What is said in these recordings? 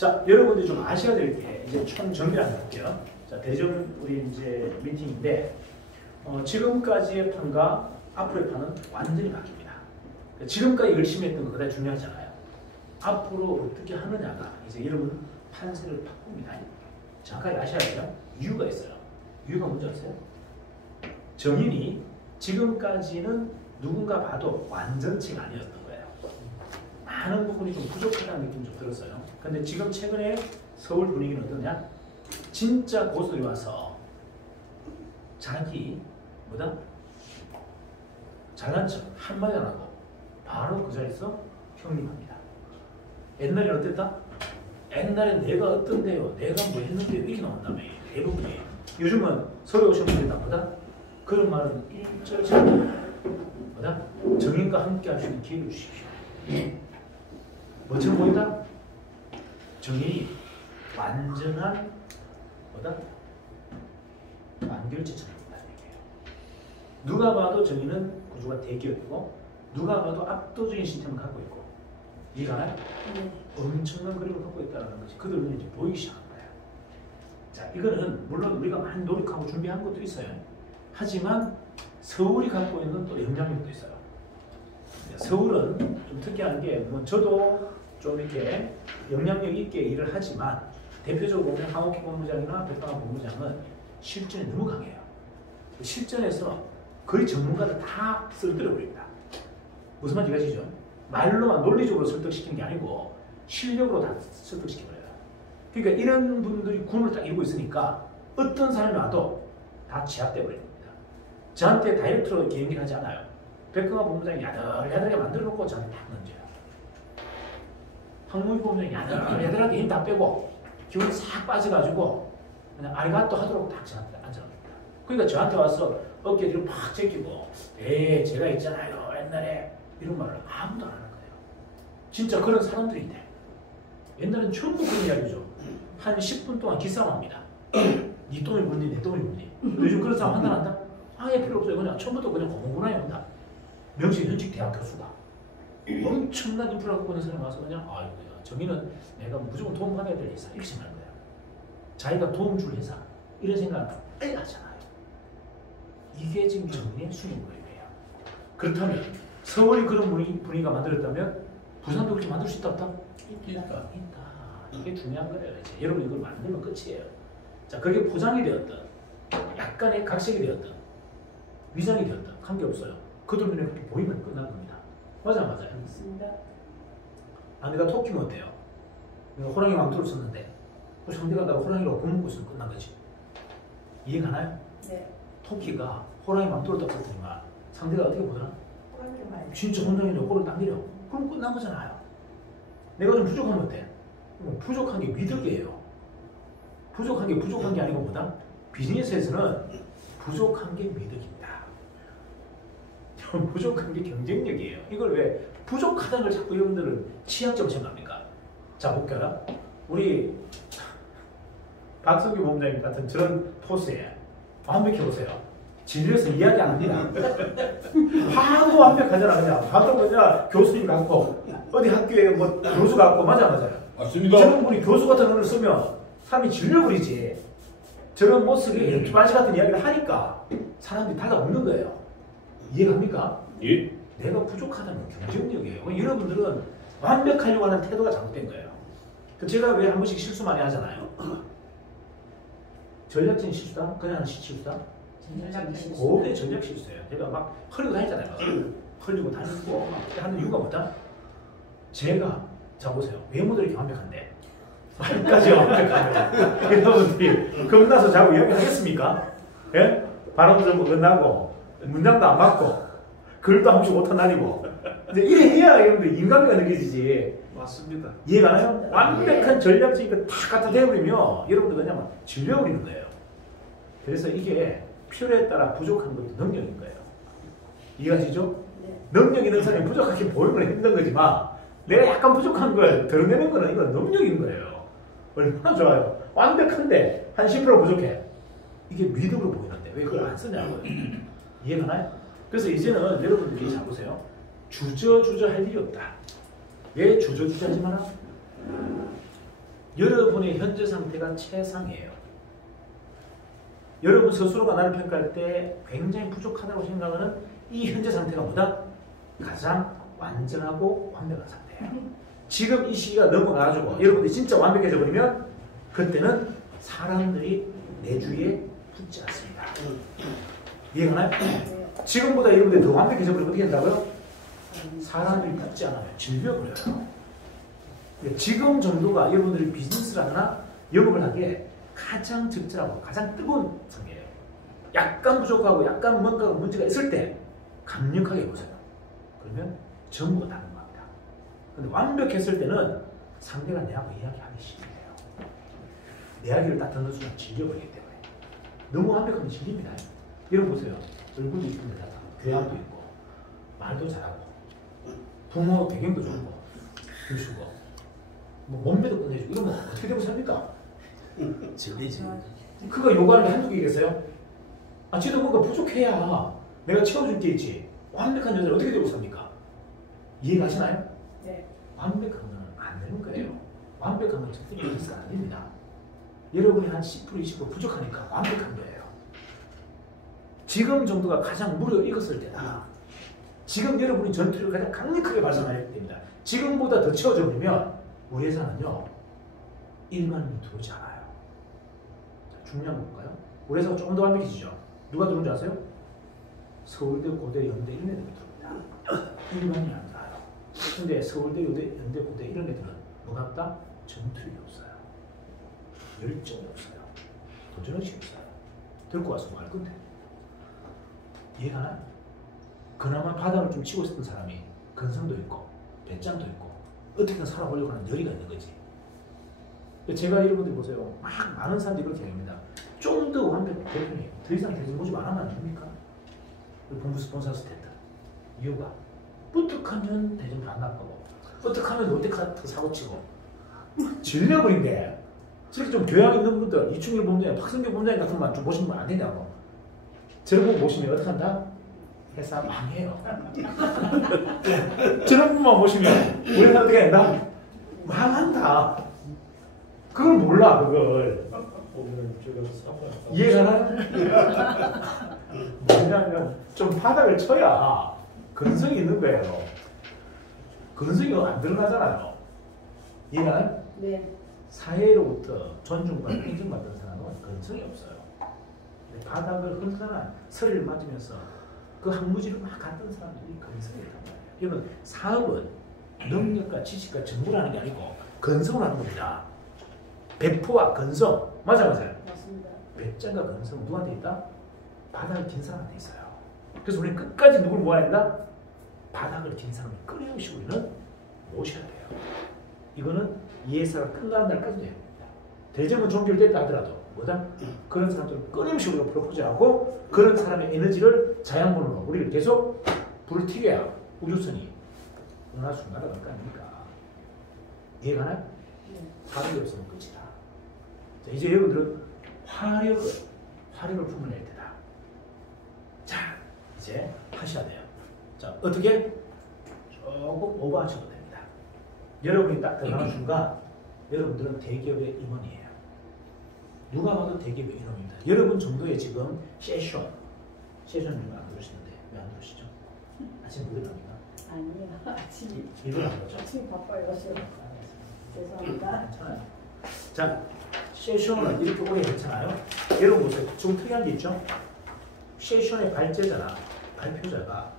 자, 여러분들이 좀 아셔야 될 게 이제 총 정리를 한번 볼게요. 자, 대전 우리 이제 미팅인데 지금까지의 판과 앞으로의 판은 완전히 바뀝니다. 지금까지 열심히 했던 거 그다지 중요하잖아요. 앞으로 어떻게 하느냐가 이제 여러분 판세를 바꿉니다. 정확하게 아셔야 돼요. 이유가 있어요. 이유가 뭔지 아세요? 정인이 지금까지는 누군가 봐도 완전체가 아니었던 거예요. 많은 부분이 좀 부족하다는 느낌이 좀 들었어요. 근데 지금 최근에 서울 분위기는 어떠냐? 진짜 고수들이 와서 자기 뭐다? 잘난 척 한마디 안 하고 바로 그 자리에서 형님합니다. 옛날에는 어땠다? 옛날엔 내가 어떤데요? 내가 뭐 했는데요? 이렇게 나온다며 대부분이. 요즘은 서울에 오신 분들이 나보다 그런 말은 일절치 뭐다? 정인과 함께 할 수 있는 기회를 주십시오. 뭐처럼 보인다? 정인이 완전한 뭐다? 완결체처럼 보인다는 얘기예요. 누가 봐도 정인은 구조가 대기업이고 누가 봐도 압도적인 시스템을 갖고 있고 이해가 가나요? 엄청난 그림을 갖고 있다는 것이 그들 눈에 이제 보이기 시작한 거예요. 자, 이거는 물론 우리가 많이 노력하고 준비한 것도 있어요. 하지만 서울이 갖고 있는 또 영향력도 있어요. 서울은 좀 특이한 게 뭐 저도 좀 이렇게 영향력 있게 일을 하지만 대표적으로 보면 황옥희 본부장이나 백강환 본부장은 실전이 너무 강해요. 실전에서 거의 전문가를 다 쓸어들여 버립니다. 무슨 말인지 아시죠? 말로만 논리적으로 설득시키는 게 아니고 실력으로 다 설득시켜버려요. 그러니까 이런 분들이 군을 딱 이루고 있으니까 어떤 사람이 와도 다 제압돼 버립니다. 저한테 다이렉트로 이렇게 얘기를 하지 않아요. 백강환 본부장이 야들야들하게 만들어 놓고 저한테 딱 던져요. 황무희 본부장이 야들야들하게 힘 다 빼고 기운이 싹 빠져가지고 그냥 아리가또 하도록 딱 저한테 앉아놓습니다. 그러니까 저한테 와서 어깨 뒤로 팍 제끼고 제가 있잖아요 옛날에 이런 말을 아무도 안 하는 거예요. 진짜 그런 사람들인데 옛날엔 전부 그런 이야기죠. 한 10분 동안 기싸움합니다. 니 똥이 묻니 내 똥이 묻니. 요즘 그런 사람 한다 한다? 아예 필요 없어요. 그냥 처음부터 그냥 고문구나에 온다. 명식 현직 대학 교수가 엄청난 인프라 갖고 있는 사람이 와서 그냥 아이고야 정의는 내가 무조건 도움 받아야 될 회사 이렇게 생각하는 거예요. 자기가 도움 줄 회사 이런 생각을 빨리 하잖아요. 이게 지금 정의의 수행 그림이에요. 그렇다면 서울이 그런 분위기가 만들었다면 부산도 그렇게 만들 수 있다 없다? 있다. 이게 중요한 거예요. 이제 여러분 이걸 만들면 끝이에요. 자, 그게 포장이 되었든 약간의 각색이 되었든 위장이 되었든 관계없어요. 그들 눈에 그렇게 보이면 끝난 겁니다. 맞아요? 맞습니다. 내가 토끼면 어때요? 내가 호랑이 왕토를 썼는데 그 상대가 나가 호랑이라고 구먹고 있으면 끝난 거지. 이해가나요? 네. 토끼가 호랑이 왕토를 딱 썼더니만 상대가 어떻게 보더라? 진짜 혼장이네 호를 딱 내려. 그럼 끝난 거잖아요. 내가 좀 부족하면 어때? 부족한 게 미덕이에요. 부족한 게 아니고 뭐다? 비즈니스에서는 부족한 게 미덕입니다. 부족한 게 경쟁력이에요. 이걸 왜 부족하다는 걸 자꾸 여러분들은 취약점을 생각합니까? 자, 볼까요? 우리 박성규 본부장님 같은 저런 포스에 완벽해 보세요. 진료에서 이야기 안 합니다. 하도 완벽하잖아. 그냥 하도 그냥 교수님 같고 어디 학교에 뭐 교수 같고 맞아요. 맞습니다. 저런 분이 교수 같은 언어를 쓰면 사람이 질려버리지. 저런 모습이 연주반시 같은 이야기를 하니까 사람들이 달라붙는 거예요. 이해갑니까? 예. 내가 부족하다는 경쟁력이에요. 여러분들은 완벽하려고 하는 태도가 잘못된 거예요. 제가 왜 한 번씩 실수 많이 하잖아요. 전략적인 실수다? 그냥 실수다? 고대 전략 실수예요. 제가 막 흘리고 다니잖아요. 흘리고 다니고 하는 이유가 뭐다? 제가 자 보세요. 외모들이 이렇게 완벽한데 말까지 완벽하면 여러분들이 겁나서 자꾸 이야기 하겠습니까? 예? 발음도 좀 끝나고 문장도 안 맞고 글도 한 번씩 못한 다니고 이제 이래 해야 여러분들 인간미가 느껴지지. 맞습니다. 이해가나요? 완벽한 전략적인 거 다 갖다 대버리면 여러분들 그냥 막 질려버리는 거예요. 그래서 이게 필요에 따라 부족한 것도 능력인 거예요. 이해가시죠? 네. 능력 있는 사람이 부족하게 보이면 힘든 거지만 내가 약간 부족한 걸 드러내는 거는 이건 능력인 거예요. 얼마나 좋아요. 완벽한데 한 10% 부족해. 이게 미덕으로 보이는데 왜 그걸 안 쓰냐고요. 이해가나요? 그래서 이제는 여러분들이 잘 보세요. 주저주저 할 일이 없다. 왜 주저주저 하지 마라? 여러분의 현재 상태가 최상이에요. 여러분 스스로가 나를 평가할 때 굉장히 부족하다고 생각하는 이 현재 상태가 뭐다? 가장 완전하고 완벽한 상태예요. 지금 이 시기가 넘어가가지고 여러분들이 진짜 완벽해져 버리면 그때는 사람들이 내 주위에 붙지 않습니다. 이해가나요? 지금보다 여러분들이 더 완벽해져 버리면 어떻게 된다고요? 사람들이 붙지 않아요. 질려버려요. 지금 정도가 여러분들이 비즈니스를 하거나 영업을 하기에 가장 적절하고 가장 뜨거운 상태예요. 약간 부족하고 약간 뭔가 문제가 있을 때 강력하게 보세요. 그러면 전부가 다른 겁니다. 근데 완벽했을 때는 상대가 내하고 이야기하기 싫어요. 내 이야기를 딱 듣는 순간 질려버리기 때문에. 너무 완벽하면 질립니다. 여러분 보세요. 얼굴도 이쁜 데다가 교양도 있고 말도 잘하고 부모 배경도 좋고 주시고 뭐 몸매도 끝내주고 이러면 어떻게 되고 삽니까? 질리지. 그가 요구하는 게 한두 개겠어요? 아, 지도 뭔가 부족해야 내가 채워줄 게 있지. 완벽한 여자를 어떻게 되고 삽니까? 이해가시나요? 네. 완벽한 건 안 되는 거예요. 완벽한 건 절대 비즈니스가 아닙니다. 여러분이 한 10% 20% 부족하니까 완벽한 거예요. 지금 정도가 가장 무르익었을 때다. 지금 여러분이 전투를 가장 강력하게 발전할 때입니다. 지금보다 더 채워져 버리면 우리 회사는요 1만 원이 들어오지 않아요. 중요한 거 볼까요? 우리 회사가 조금 더 완벽해지죠. 누가 들어온 줄 아세요? 서울대, 고대, 연대 이런 애들이 들어옵니다. 1만이 안 들어요. 근데 서울대, 연대, 고대 이런 애들은 뭐가 없다? 전투력이 없어요. 열정이 없어요. 도전의식이 없어요. 들고 와서 뭐 할 건데. 이해가나? 그나마 바닥을 좀 치고 있었던 사람이 근성도 있고 배짱도 있고 어떻게든 살아보려고 하는 열의가 있는 거지. 제가 여러분들 보세요. 막 많은 사람들이 그렇게 합니다. 좀 더 완벽한 대표님, 더 이상 대중 모집 안 하면 안 됩니까? 본부 스폰서 스탠드. 이유가 뿌듯하면 대중 안 나쁘고 뿌듯하면 롯데카트 사고치고 질려버린 게 저렇게 좀 교양 있는 분들 이충일 본부장님, 박성규 본부장님 같은 분 좀 모시면 안 되냐고. 저런 분 모시면 어떻게 한다? 회사 망해요. 저런 분만 모시면 우리는 어떻게 한다? 망한다. 그걸 몰라 그걸. 이해가나? 뭐냐면 좀 바닥을 쳐야 근성이 있는 거예요. 근성이 안 드러나잖아요. 이해가나요? 네. 사회로부터 존중받고 인정받는 사람은 근성이 없어요. 바닥을 흔들어난 서리를 맞으면서 그 항무지를 막 갔던 사람들이 근성이 있단 말이에요. 여러분 사업은 능력과 지식과 정보라는 게 아니고 근성을 하는 겁니다. 배포와 근성 맞아요. 맞습니다. 배짱과 근성 누구한테 있다? 바닥을 긴 사람한테 있어요. 그래서 우리는 끝까지 누굴 모아야 된다? 바닥을 긴 사람을 끊임없이 우리는 모셔야 돼요. 이거는 이 회사가 끝나는 날까지 해야 됩니다. 대접은 종결됐다 하더라도 뭐다? 그런 사람들을 끊임없이 우리가 프로포즈하고 그런 사람의 에너지를 자양분으로 우리를 계속 불을 튀겨야 우주선이 어느 순간 날아갈 거 아닙니까? 이해가나요? 네. 화력이 없으면 끝이다. 자, 이제 여러분들은 화력을 품어낼 때다. 자, 이제 하셔야 돼요. 자, 어떻게? 조금 오버하셔도 됩니다. 여러분이 딱 들어가는 순간 여러분들은 대기업의 임원이에요. 누가 봐도 대기업의 임원입니다. 여러분 정도의 지금 세션 좀 안 들으시는데 왜 안 들으시죠? 아침 못 일어납니까? 아니요. 아침이 일을 안 하죠? 아침이 바빠요. 죄송합니다. 괜찮아요. 자, 세션은 이렇게 오래 했잖아요. 여러분 보세요. 좀 특이한 게 있죠? 세션의 발제자나 발표자가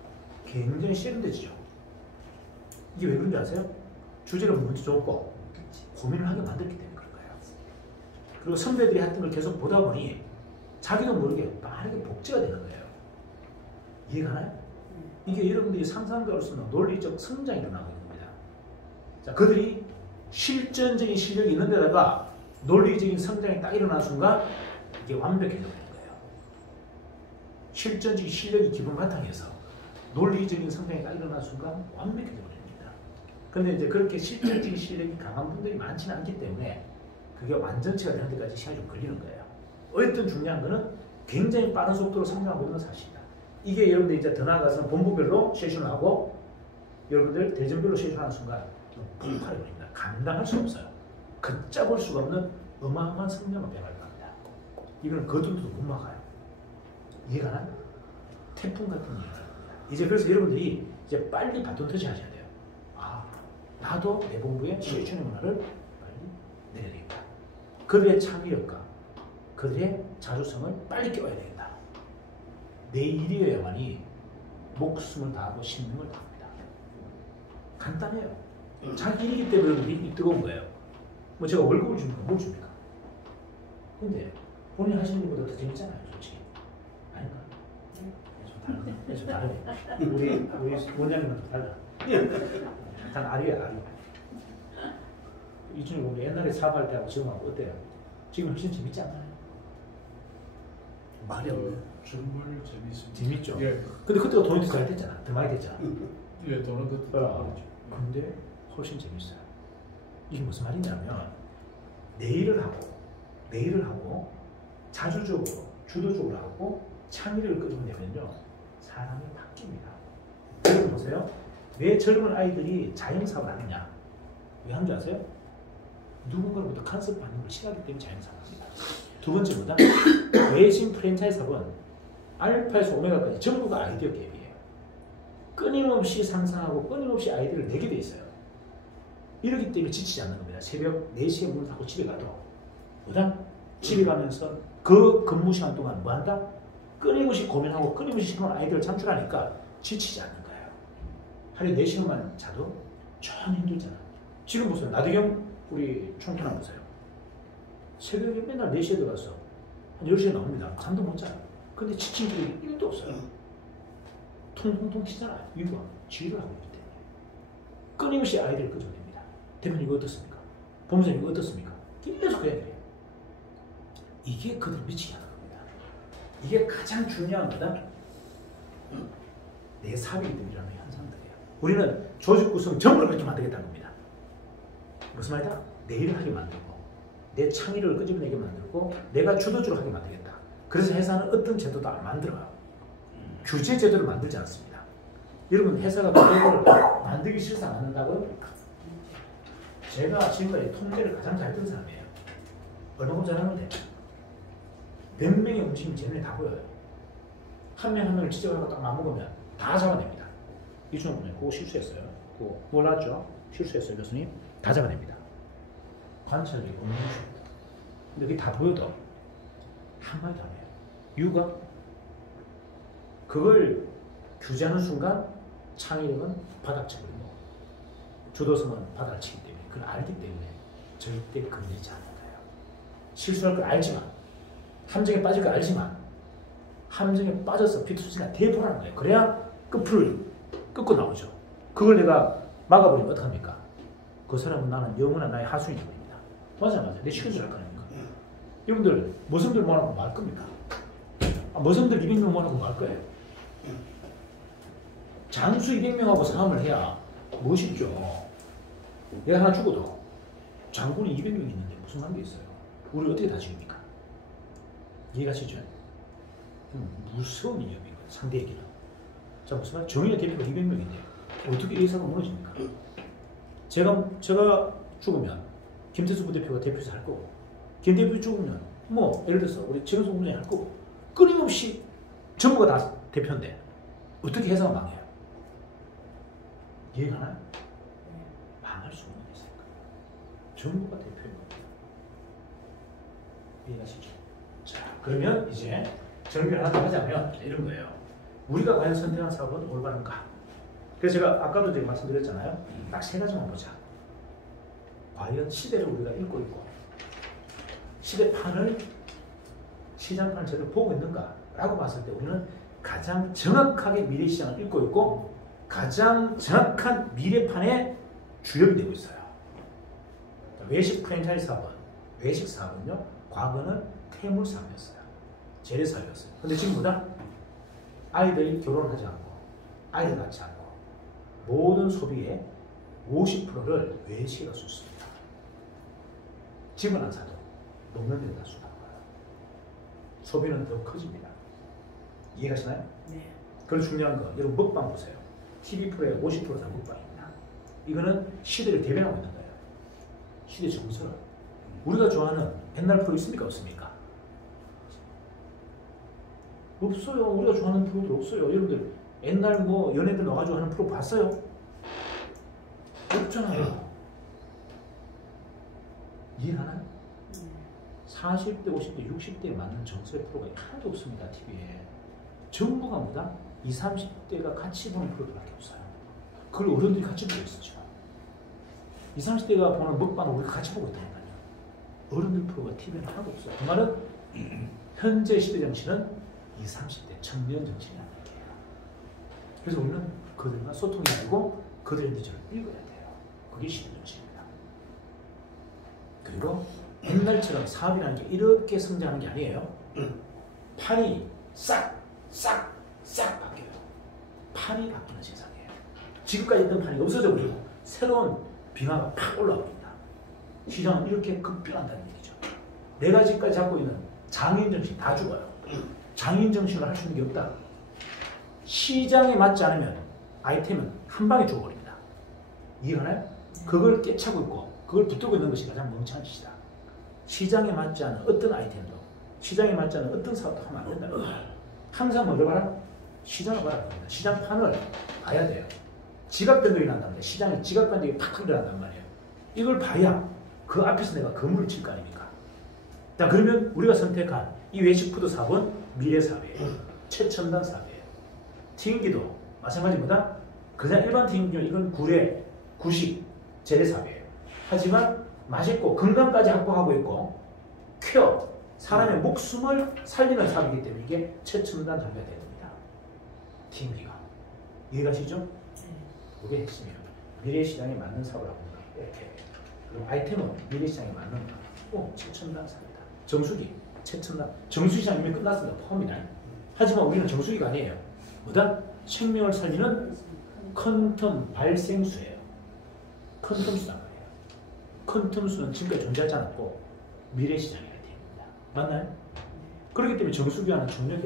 굉장히 세련되지죠. 이게 왜 그런지 아세요? 주제를 먼저 줬고 고민을 하게 만들기 때문에 그런 거예요. 그리고 선배들이 했던 걸 계속 보다 보니 자기도 모르게 빠르게 복제가 되는 거예요. 이해가나요? 이게 여러분들이 상상가로 쓰는 논리적 성장이 일어나고 있는 겁니다. 자, 그들이 실전적인 실력이 있는 데다가 논리적인 성장이 딱 일어나는 순간 이게 완벽해져 버린 거예요. 실전적인 실력이 기본 바탕에서 논리적인 성장이 딱 일어나는 순간 완벽해져 버립니다. 근데 이제 그렇게 실전적인 실력이 강한 분들이 많지는 않기 때문에 그게 완전체가 되는 데까지 시간이 좀 걸리는 거예요. 어쨌든 중요한 거는 굉장히 빠른 속도로 성장하고 있는 건 사실이다. 이게 여러분들 이제 더 나아가서 본부별로 세션을 하고 여러분들 대전별로 세션하는 순간 폭발이 됩니다. 감당할 수 없어요. 걷잡을 수가 없는 어마어마한 성장을 벼갈 겁니다. 이거는 거두도 못 막아요. 이해가 나요? 태풍 같은 일입니다. 이제 그래서 여러분들이 이제 빨리 바톤 터치 하셔야 돼요. 아, 나도 내 본부의 실천의 문화를 빨리 내야 되겠다. 그들의 창의력과 그들의 자주성을 빨리 깨워야 되겠다. 내 일이어야만이 목숨을 다하고 신명을 다합니다. 간단해요. 자기 일이기 때문에 일이 뜨거운 거예요. 뭐 제가 월급을 줍니까? 뭘 줍니까? 근데 본인이 하시는 것보다 더 재밌잖아요, 솔직히. 아닌가? 좀 다르네. 우리 원장님은 좀 달라. 단 아리야, 아리. 이준이 보면 옛날에 사업할 때하고 지금하고 어때요? 지금 훨씬 재밌지 않나요? 말이 없네. 정말 재밌습니다. 재밌죠? 예. 근데 그때가 돈이 더 잘 됐잖아. 더 많이 됐잖아. 예, 돈은 그때 그렇죠. 근데 훨씬 재밌어요. 이게 무슨 말이냐면 내 일을 하고 자주적으로 주도적으로 하고 창의력을 끌어내면요 사람이 바뀝니다. 여러분 보세요. 왜 젊은 아이들이 자영사업을 하느냐? 왜 하는 줄 아세요? 누군가로부터 컨셉 받는 걸 싫어하기 때문에 자영사업을 합니다. 두 번째보다 외신 프랜차이즈 사업은 알파에서 오메가까지 전부가 아이디어 갭이에요. 끊임없이 상상하고 끊임없이 아이디어를 내게 돼 있어요. 이러기 때문에 지치지 않는 겁니다. 새벽 4시에 문을 닫고 집에 가도 그다음 집에 가면서 그 근무 시간 동안 뭐 한다? 끊임없이 고민하고 끊임없이 새로운 아이디어를 창출하니까 지치지 않는 거예요. 하루에 4시간만 자도 전혀 힘들잖아. 지금 보세요. 나대경 우리 총통 한번 보세요. 새벽에 맨날 4시에 들어가서 한 10시에 나옵니다. 잠도 못 자요. 근데 지친 기력이 1도 없어요. 통통통 튀잖아요. 이유가 지휘를 하고 있기 때문에. 끊임없이 아이디어를 끄집어냅니다. 대표님 이거 어떻습니까? 본부장님 이거 어떻습니까? 계속 해야 돼요. 이게 그들을 미치게 하는 겁니다. 이게 가장 중요한 거다. 내 사업이기 때문에 일어나는 현상들이에요. 우리는 조직 구성 전부를 그렇게 만들겠다는 겁니다. 무슨 말이다? 내 일을 하게 만들고 내 창의력을 끄집어내게 만들고 내가 주도적으로 하게 만들겠다. 그래서 회사는 어떤 제도도 안 만들어요. 규제 제도를 만들지 않습니다. 여러분 회사가 그걸 만들기 싫어서 안 만든다고요? 제가 지금까지 통계를 가장 잘 뜬 사람이에요. 얼마큼 잘하는데 몇 명의 움직임이 제 눈에 다 보여요. 한 명 한 명을 지적하고 딱 맞먹으면 다 잡아냅니다. 이준호 군이 그거 실수했어요. 그거 몰랐죠? 실수했어요 교수님. 다 잡아냅니다. 관찰력이 없는 것입니다. 근데 그게 다 보여도 한마디도 안 해요. 이유가 그걸 규제하는 순간 창의력은 바닥쳐버리고 주도성은 바닥치기 때문에 그걸 알기 때문에 절대 건드리지 않는 거예요. 실수할 걸 알지만 함정에 빠질 걸 알지만 함정에 빠져서 비투스가 대보라는 거예요. 그래야 끝을 끊고 나오죠. 그걸 내가 막아버리면 어떡합니까? 그 사람은 나는 영원한 나의 하수인이 됩니다. 맞아. 내 시간 줄 알 거니까. 여러분들 머슴들 모아놓고 뭐 할 겁니까? 머슴들 200명 모아놓고 뭐 할 거예요? 장수 200명하고 싸움을 해야 멋있죠. 내가 하나 죽어도 장군이 200명 있는데 무슨 관계 있어요? 우리 어떻게 다 죽입니까? 이해가시죠? 무서운 위협이에요. 상대에게는. 자, 무슨 말? 정의의 대표가 200명인데 어떻게 이 회사가 무너집니까? 제가 죽으면 김태수 부대표가 대표에서 할 거고 김 대표 죽으면 뭐 예를 들어서 우리 최근성 부장이 할 거고 끊임없이 전부가 다 대표인데 어떻게 회사가 망해요? 이해가나요? 망할 수 없는 회사니까 전부가 대표인 겁니다. 이해가시죠? 자, 그러면 이제 정리를 하자면 이런 거예요. 우리가 과연 선택한 사업은 올바른가? 그래서 제가 아까도 제가 말씀드렸잖아요. 딱 3가지만 보자. 과연 시대를 우리가 읽고 있고 시대판을 시장판을 제대로 보고 있는가? 라고 봤을 때 우리는 가장 정확하게 미래 시장을 읽고 있고 가장 정확한 미래판의 주역이 되고 있어요. 외식 프랜차이즈 사업은 외식 사업은요. 과거는 태물 사업이었어요. 재래 사업이었어요. 근데 지금보다 아이들이 결혼하지 않고 아이들 낳지 않고 모든 소비의 50%를 외식에다 쏟습니다. 집은 안 사도 먹는 데다 쏟아요. 소비는 더 커집니다. 이해가시나요? 네. 그리고 중요한 건 여러분 먹방 보세요. TV 프로의 50%다 먹방입니다. 이거는 시대를 대변하고 있는 거예요. 시대 정서를. 우리가 좋아하는 옛날 프로 있습니까? 없습니까? 없어요. 우리가 좋아하는 프로들 없어요. 여러분들 옛날 뭐 연예들 나와가지고 하는 프로 봤어요? 없잖아요. 이해하나요? 40대, 50대, 60대에 맞는 정서의 프로가 하나도 없습니다. TV에. 전부가 뭐다? 20, 30대가 같이 보는 프로들밖에 없어요. 그걸 어른들이 같이 보고 있었죠. 20, 30대가 보는 먹방을 우리가 같이 보고 있다니까요. 어른들 프로가 TV에는 하나도 없어요. 그 말은 현재 시대 정치는 20, 30대 청년 정치라는 얘기예요. 그래서 우리는 그들과 소통이 아니고 그들의 니즈를 읽어야 돼요. 그게 시대 정치입니다. 그리고 옛날처럼 사업이라는 게 이렇게 성장하는 게 아니에요. 판이 싹 바뀌어요. 판이 바뀌는 세상이에요. 지금까지 있던 판이 없어져 버리고 새로운 빙하가 팍 올라옵니다. 시장은 이렇게 급변한다는 얘기죠. 내가 지금까지 잡고 있는 장인 정신 다 죽어요. 장인 정신을 할 수 있는 게 없다. 시장에 맞지 않으면 아이템은 한 방에 죽어버립니다. 이해가나요? 그걸 깨차고 있고 그걸 붙들고 있는 것이 가장 멍청한 짓이다. 시장에 맞지 않은 어떤 아이템도 시장에 맞지 않은 어떤 사업도 하면 안 된다는 거예요. 항상 뭐를 봐라? 시장을 봐야 됩니다. 시장판을 봐야 돼요. 지각 변동이 난다는데 시장에 지각 변동이 팍팍 일어난단 말이에요. 이걸 봐야 그 앞에서 내가 건물을 칠 거 아닙니까? 자, 그러면 우리가 선택한 이 외식푸드 사업은 미래 사업이에요. 최첨단 사업이에요. 튀김기도 마찬가지보다 그냥 일반 튀김기는 이건 구례, 구식, 재래 사업이에요. 하지만 맛있고 건강까지 확보하고 있고 큐어, 사람의 목숨을 살리는 사업이기 때문에 이게 최첨단 장비가 됩니다. 튀김기가. 이해가시죠? 그게 핵심이에요. 미래시장에 맞는 사업을 하고 있다. 이렇게. 그리고 아이템은 미래시장에 맞는 거. 최첨단 사업이다. 정수기, 최첨단. 정수기장 이미 끝났습니다. 포함이다. 하지만 우리는 정수기가 아니에요. 뭐다? 생명을 살리는 퀀텀 발생수예요. 퀀텀수란 말이에요. 퀀텀수는 지금까지 존재하지 않았고 미래시장이라 되어 있습니다. 맞나요? 그렇기 때문에 정수기와는 전혀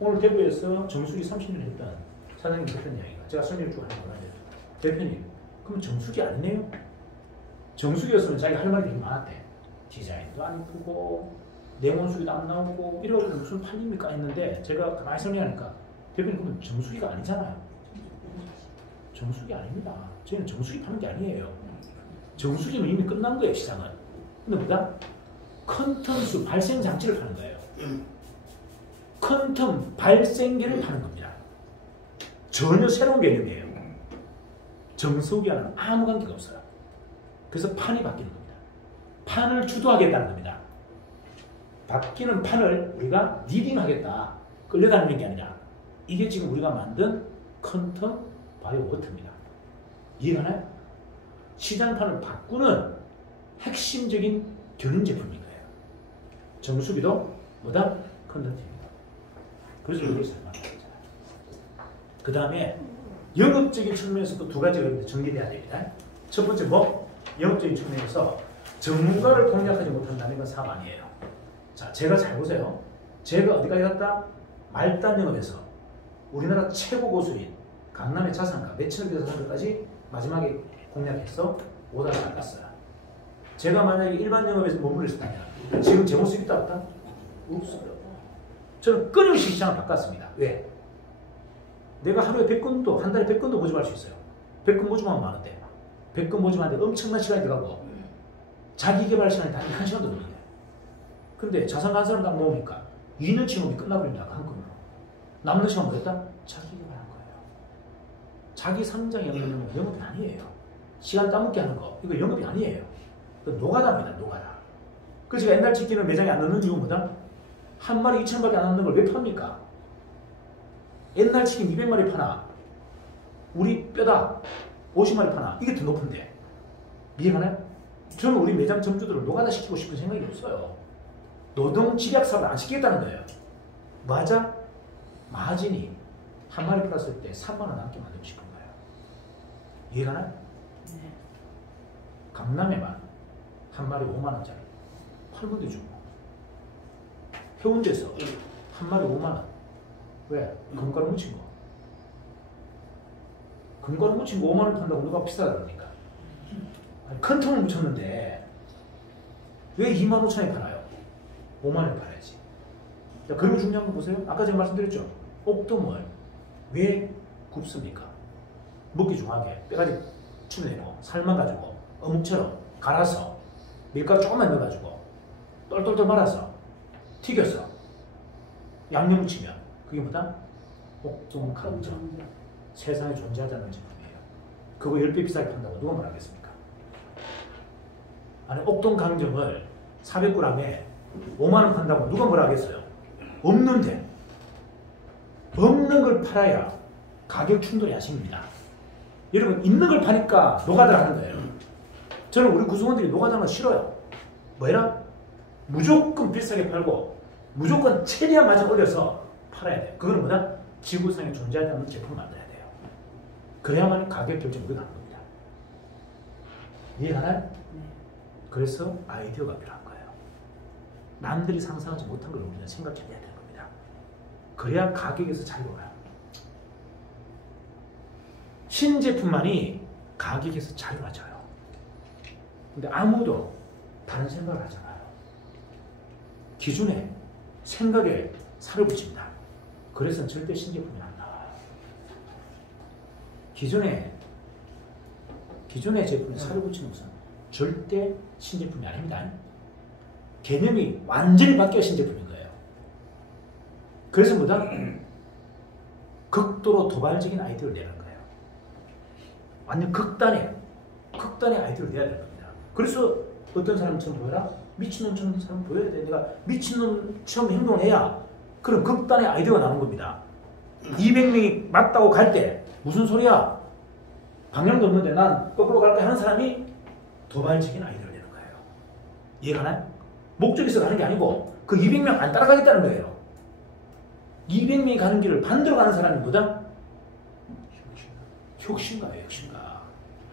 오늘 대구에서 정수기 30년 했던 사장님 대표님 이야기가 제가 설명을 쭉 하는 거예요. 대표님, 그럼 정수기 아니네요? 정수기였으면 자기가 할 말이 되게 많았대. 디자인도 안 이쁘고 냉온수기도 안 나오고 이러고 무슨 판입니까 했는데 제가 가만히 설명하니까 대표님 그러면 정수기가 아니잖아요. 정수기 아닙니다. 저희는 정수기 파는 게 아니에요. 정수기는 이미 끝난 거예요, 시장은. 근데 뭐다? 퀀텀수 발생 장치를 파는 거예요. 퀀텀 발생기를 파는 겁니다. 전혀 새로운 개념이에요. 정수기와는 아무 관계가 없어요. 그래서 판이 바뀌는 겁니다. 판을 주도하겠다는 겁니다. 바뀌는 판을 우리가 리딩하겠다. 끌려다니는 게 아니라 이게 지금 우리가 만든 퀀텀 바이오 워터입니다. 이해가나요? 시장판을 바꾸는 핵심적인 견인 제품인 거예요. 정수기도 뭐다? 컨텐츠입니다. 그래서 이걸 설명하는 거잖아요. 그 다음에 영업적인 측면에서도 두 가지가 정리돼야 됩니다. 첫 번째 뭐? 영업적인 측면에서 전문가를 공략하지 못한다는 건 사업 아니에요. 자, 제가 잘 보세요. 제가 어디까지 갔다? 말단 영업에서 우리나라 최고 고수인 강남의 자산가 몇천억 자산가까지 마지막에 공략해서 오다가 나갔어요. 제가 만약에 일반 영업에서 머물러 있었다면 지금 제 모습이 있다 없다? 없어요. 저는 끊임없이 시장을 바꿨습니다. 왜? 내가 하루에 100건도, 한 달에 100건도 모집할 수 있어요. 100건 모집하면 많은데 100건 모집하는데 엄청난 시간이 들어가고 자기 개발 시간이 단 1시간도 걸리는데 근데 자산 간 사람 딱 모으니까 2년치 영업이 끝나버립니다. 한 건으로. 남는 시간 뭐였다? 자기 개발한 거예요. 자기 상장 영업은 영업이 아니에요. 시간 따먹게 하는 거 이거 영업이 아니에요. 이거 노가다입니다. 노가다. 그래서 제가 옛날 치킨을 매장에 안 넣는 이유는 뭐다? 한 마리 2,000원밖에 안 넣는 걸 왜 팝니까? 옛날 치킨 200마리 파나 우리 뼈다 50마리 파나 이게 더 높은데 이해가나요? 저는 우리 매장 점주들을 노가다 시키고 싶은 생각이 없어요. 노동 집약 사업을 안 시키겠다는 거예요. 맞아? 마진이 한 마리 팔았을 때 3만 원 남게 만들고 싶은 거예요. 이해가나요? 네. 강남에만 한 마리 5만 원짜리 팔면 되죠. 해운대에서 한 마리 5만 원. 왜? 금가루 묻힌 거. 금가루 묻힌 거 5만 원 판다고 누가 비싸다 그러니까. 큰 통을 묻혔는데 왜 25,000원에 팔아요? 5만 원에 팔아야지. 자, 그리고 중요한 거 보세요. 아까 제가 말씀드렸죠. 옥돔을 왜 굽습니까? 먹기 좋아하게 뼈가지 치내고 살만 가지고 어묵처럼 갈아서 밀가루 조금만 넣어가지고 똘똘똘 말아서 튀겨서 양념을 치면 그게 뭐다? 옥돔 강정. 세상에 존재하지 않는 제품이에요. 그거 10배 비싸게 판다고 누가 말하겠습니까? 아니 옥돔 강정을 400g에 5만 원 판다고 누가 뭐라 하겠어요? 없는데 없는 걸 팔아야 가격 충돌이 하십니다. 여러분 있는 걸 파니까 노가다 하는 거예요. 저는 우리 구성원들이 노가다는 거 싫어요. 뭐라? 무조건 비싸게 팔고 무조건 최대한 마진 올려서 팔아야 돼요. 그건 뭐다? 지구상에 존재하지 않는 제품을 만들어야 돼요. 그래야만 가격 결정 우리가 하는 겁니다. 이해가나요? 네. 그래서 아이디어가 필요한 거예요. 남들이 상상하지 못한 걸 우리가 생각해내야 되는 겁니다. 그래야 가격에서 자유로워요. 신제품만이 가격에서 자유로워져요. 근데 아무도 다른 생각을 하잖아요. 기존에 생각에 살을 붙입니다. 그래서 절대 신제품이 안 나와요. 기존의 제품에 살을 붙이는 것은 절대 신제품이 아닙니다. 개념이 완전히 바뀌어 신제품인 거예요. 그래서 뭐다? 극도로 도발적인 아이디어를 내는 거예요. 완전 극단의 아이디어를 내야 되는 겁니다. 그래서 어떤 사람처럼 보여라? 미친놈처럼 사람 보여야 돼. 내가 미친놈처럼 행동을 해야 그런 극단의 아이디어가 나오는 겁니다. 200명이 맞다고 갈 때 무슨 소리야? 방향도 없는데 난 거꾸로 갈까 하는 사람이 도발적인 아이디어를 내는 거예요. 이해가나요? 목적이 있어 가는 게 아니고 그 200명 안 따라가겠다는 거예요. 200명이 가는 길을 반대로 가는 사람이 뭐다? 혁신가예요. 혁신가.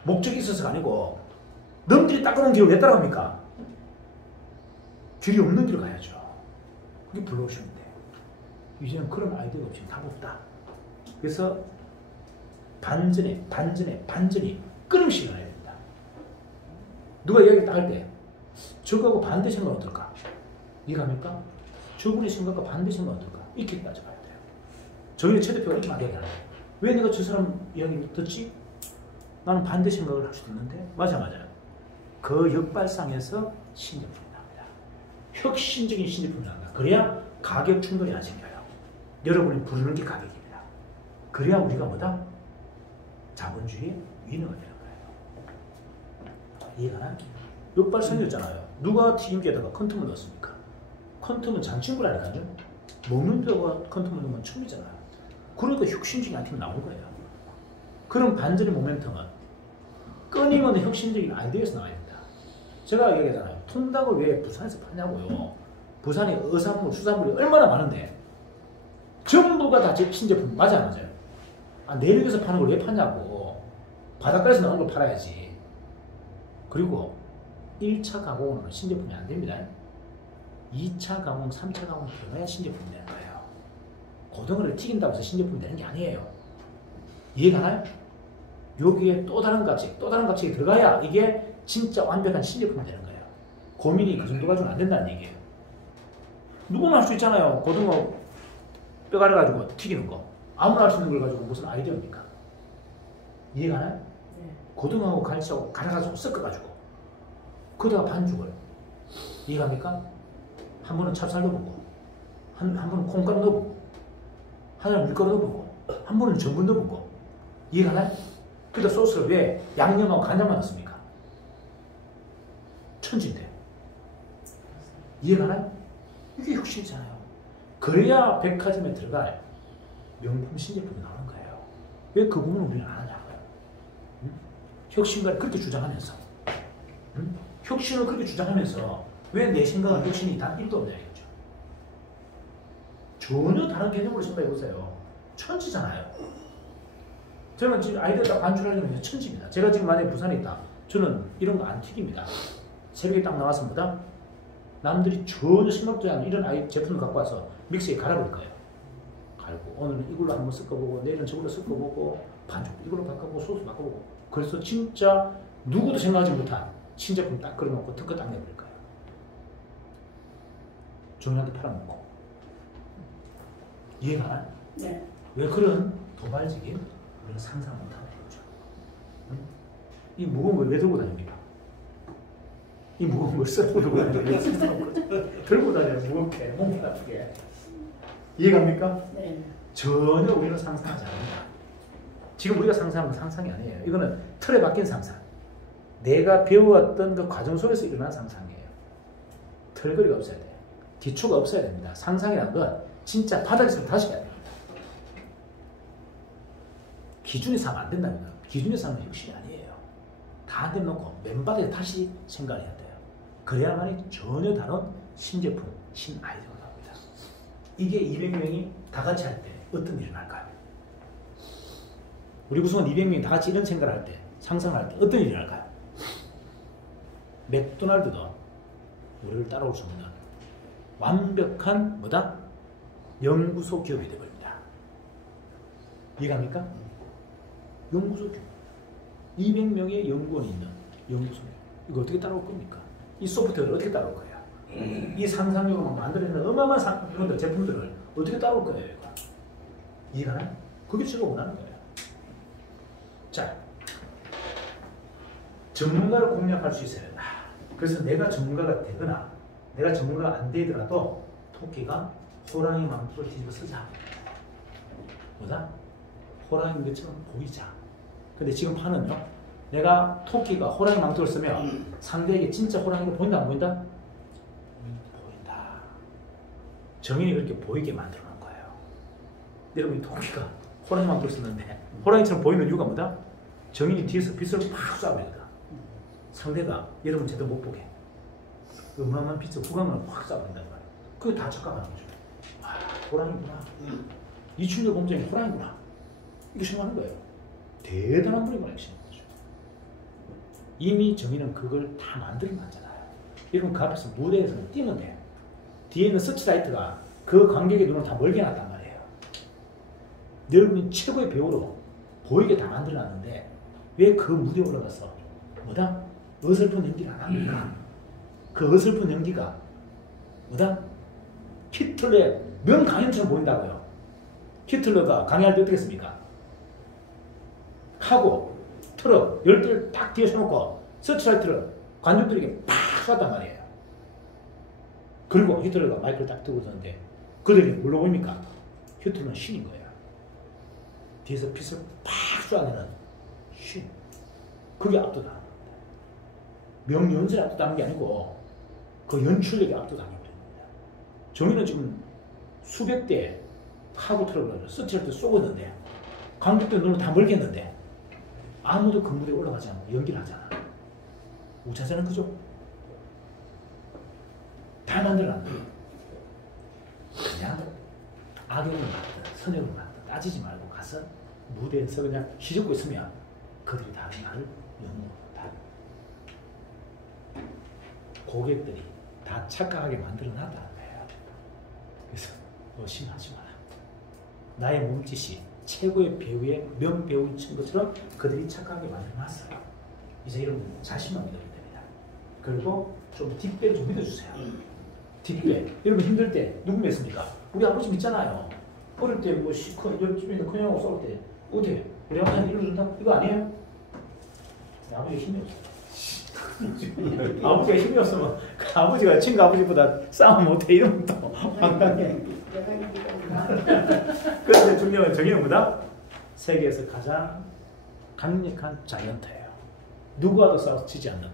목적이 있어서가 아니고 남들이 닦아놓은 길을 왜 따라갑니까? 길이 없는 길을 가야죠. 그게 블루오션인데 이제는 그런 아이디어가 없이 답 없다. 그래서 반전이 끊임없이 일어나야 됩니다. 누가 이야기를 딱 할 때 저거하고 반대 생각은 어떨까? 이해갑니까? 저분의 생각과 반대 생각은 어떨까? 이렇게 따져봐야 돼요. 저희는 최 대표가 이렇게 말해야 되나요? 왜 내가 저 사람 이야기를 듣지? 나는 반대 생각을 할 수도 있는데 맞아요. 그 역발상에서 신제품이 나옵니다. 혁신적인 신제품이 나옵니다. 그래야 가격 충돌이 안 생겨요. 여러분이 부르는 게 가격입니다. 그래야 우리가 뭐다? 자본주의의 위너가 되는 거예요. 이해가나요? 역발상이었잖아요. 누가 튀김기에다가 컨텀을 넣었습니까? 컨텀은 장친구라니까요. 먹는 데다가 컨텀을 넣으면 춤이잖아요. 그러니까 혁신적인 아이템이 나오는 거예요. 그런 반전의 모멘텀은 끊임없는 혁신적인 아이디어에서 나와야 됩니다. 제가 얘기하잖아요. 통닭을 왜 부산에서 파냐고요. 부산에 어산물, 수산물이 얼마나 많은데 전부가 다 신제품 맞아요? 내륙에서 파는 걸 왜 파냐고. 바닷가에서 나오는 걸 팔아야지. 그리고 1차 가공은 신제품이 안 됩니다. 2차 가공, 3차 가공을 변해야 신제품이 되는 거예요. 고등어를 튀긴다고 해서 신제품이 되는 게 아니에요. 이해가나요? 여기에 또 다른 값이 들어가야 이게 진짜 완벽한 신제품이 되는 거예요. 고민이 그 정도 가지고는 안 된다는 얘기예요. 누구나 할 수 있잖아요. 고등어 뼈 갈아가지고 튀기는 거. 아무나 할 수 있는 걸 가지고 무슨 아이디어입니까? 이해가나요? 네. 고등어하고 갈치하고 갈아가지고 섞어가지고 거기다가 반죽을. 이해갑니까? 한 번은 찹쌀 넣어보고 한 번은 콩가루 넣어보고 한 번은 밀가루 넣어보고 한 번은 전분 넣어보고. 이해가나요? 그다 소스를 왜 양념하고 간장만 넣습니까? 천지인데. 이해가나요? 이게 혁신이잖아요. 그래야 백화점에 들어갈 명품 신제품이 나오는 거예요. 왜 그 부분을 우리는 안 하냐고요. 혁신가를 그렇게 주장하면서 혁신을 그렇게 주장하면서 왜 내 생각은 혁신이 단 1도 없냐 이거죠. 전혀 다른 개념으로 생각해보세요. 천지잖아요. 저는 지금 아이디어 딱 반출하려면 천지입니다. 제가 지금 만약에 부산에 있다. 저는 이런 거 안 튀깁니다. 새벽에 딱 나와서 뭐다? 남들이 전혀 생각도 않는 이런 제품을 갖고 와서 믹서에 갈아볼 거예요. 갈고 오늘은 이걸로 한번 섞어보고 내일은 저걸로 섞어보고 반죽 이걸로 바꿔보고 소스 바꿔보고. 그래서 진짜 누구도 생각하지 못한 신제품 딱 걸어놓고 특허 딱 내버릴 거예요. 종이한테 팔아먹고. 이해가? 네. 왜 그런 도발적인 그런 상상을 못하는 거죠? 응? 이 무거운 걸 왜 들고 다닙니까? 이 무거운 걸 쓰고 들고 다니는 들고 다녀요. 무겁게 몸이 아프게. 이해갑니까? 네. 전혀 우리는 상상하지 않는다. 지금 우리가 상상하는 건 상상이 아니에요. 이거는 틀에 박힌 상상. 내가 배워왔던 그 과정 속에서 일어난 상상이에요. 털거리가 없어야 돼요. 기초가 없어야 됩니다. 상상이라는 건 진짜 바닥에서 다시 가야 됩니다. 기준에서 하면 안 된답니다. 기준에서 하면 욕심이 아니에요. 다 내놓고 맨바닥에 다시 생각을 해야 돼요. 그래야만이 전혀 다른 신제품, 신아이디어가 나옵니다. 이게 200명이 다 같이 할 때 어떤 일이 날까요? 우리 구성원 200명이 다 같이 이런 생각을 할 때, 상상을 할 때 어떤 일이 날까요? 맥도날드도 우리를 따라올 수 없는 완벽한 뭐다? 연구소 기업이 되어버립니다. 이해갑니까? 연구소 기업. 200명의 연구원이 있는 연구소. 이거 어떻게 따라올 겁니까? 이 소프트웨어를 어떻게 따라올 거예요? 이 상상력을 만들어내는 어마어마한 이런 제품들을 어떻게 따라올 거예요? 이거? 이해가나요? 그게 제가 원하는 거예요. 자, 전문가를 공략할 수 있어야 된다. 그래서 내가 전문가가 되거나 내가 전문가가 안 되더라도 토끼가 호랑이 망토를 뒤집어 쓰자. 뭐다? 호랑이인 것처럼 보이자. 근데 지금 판은요, 내가 토끼가 호랑이 망토를 쓰면 상대에게 진짜 호랑이가 보인다 안 보인다? 보인다. 정인이 그렇게 보이게 만들어 놓은 거예요. 여러분, 토끼가 호랑이 망토를 썼는데 호랑이처럼 보이는 이유가 뭐다? 정인이 뒤에서 빛을 팍 쏴버리거든. 상대가 여러분 제대로 못 보게 어마어마한 빛을 후광을 확 쏴버린단 말이야. 그게 다 착각하는 거죠. 아, 호랑이구나. 이춘열 공장이 호랑이구나. 이게 생각하는 거예요. 대단한 분이구나 이렇게 생각하는 거죠. 이미 정의는 그걸 다 만들어 놨잖아요. 여러분 그 앞에서 무대에서 뛰면 돼요. 뒤에 있는 서치라이트가 그 관객의 눈을 다 멀게 놨단 말이에요. 여러분이 최고의 배우로 보이게 다 만들어 놨는데 왜 그 무대에 올라가서 뭐다? 어설픈 연기를 안 합니까? 그 어설픈 연기가 뭐다? 히틀러의 명강연처럼 보인다고요. 히틀러가 강의할 때 어떻게 했습니까? 하고 트럭 10대를 딱 뒤에 서놓고 서치라이트를 관중들에게 팍 쐈단 말이에요. 그리고 히틀러가 마이크를 딱 들고 있었는데 그들이 뭘로 보입니까? 히틀러는 신인 거예요. 뒤에서 빛을 팍 쏴내는 신. 그게 압도당하는 겁니다. 명연설에 압도당한 게 아니고 그 연출력에 압도당해 버린 겁니다. 정의는 지금 수백 대 카고 트럭을 서치라이트 쏘고 있는데 관객들 눈을 다 멀겠는데 아무도 그 무대에 올라가지 않고 연기를 하잖아. 우차사는 그죠? 다 만들어놨네. 그냥 악역을 맡든 선역을 맡든 따지지 말고 가서 무대에서 그냥 휘젓고 있으면 그들이 다 나를 연구한다. 고객들이 다 착각하게 만들어놨다는 거예요. 그래서 의심하지 마라. 나의 몸짓이 최고의 배우의 명배우인 것처럼 그들이 착각하게 만들어놨어요. 이제 이런 자신만 믿으면 됩니다. 그리고 좀 뒷배를 좀 믿어주세요. 뒷배. 여러분 힘들 때 누구 믿습니까? 우리 아버지 믿잖아요. 어릴 때 뭐 옆집에 있는 큰형하고 싸울 때 어때? 우리 아버지한테 이러준다? 이거 아니에요? 아버지가 힘이 없어. 아버지가 힘이 없으면 그 아버지가 친구 아버지보다 싸움 못해 이러면 또 황당해. 그런데 중요한 정의는 뭐다? 세계에서 가장 강력한 자이언트예요. 누구와도 싸우지 않는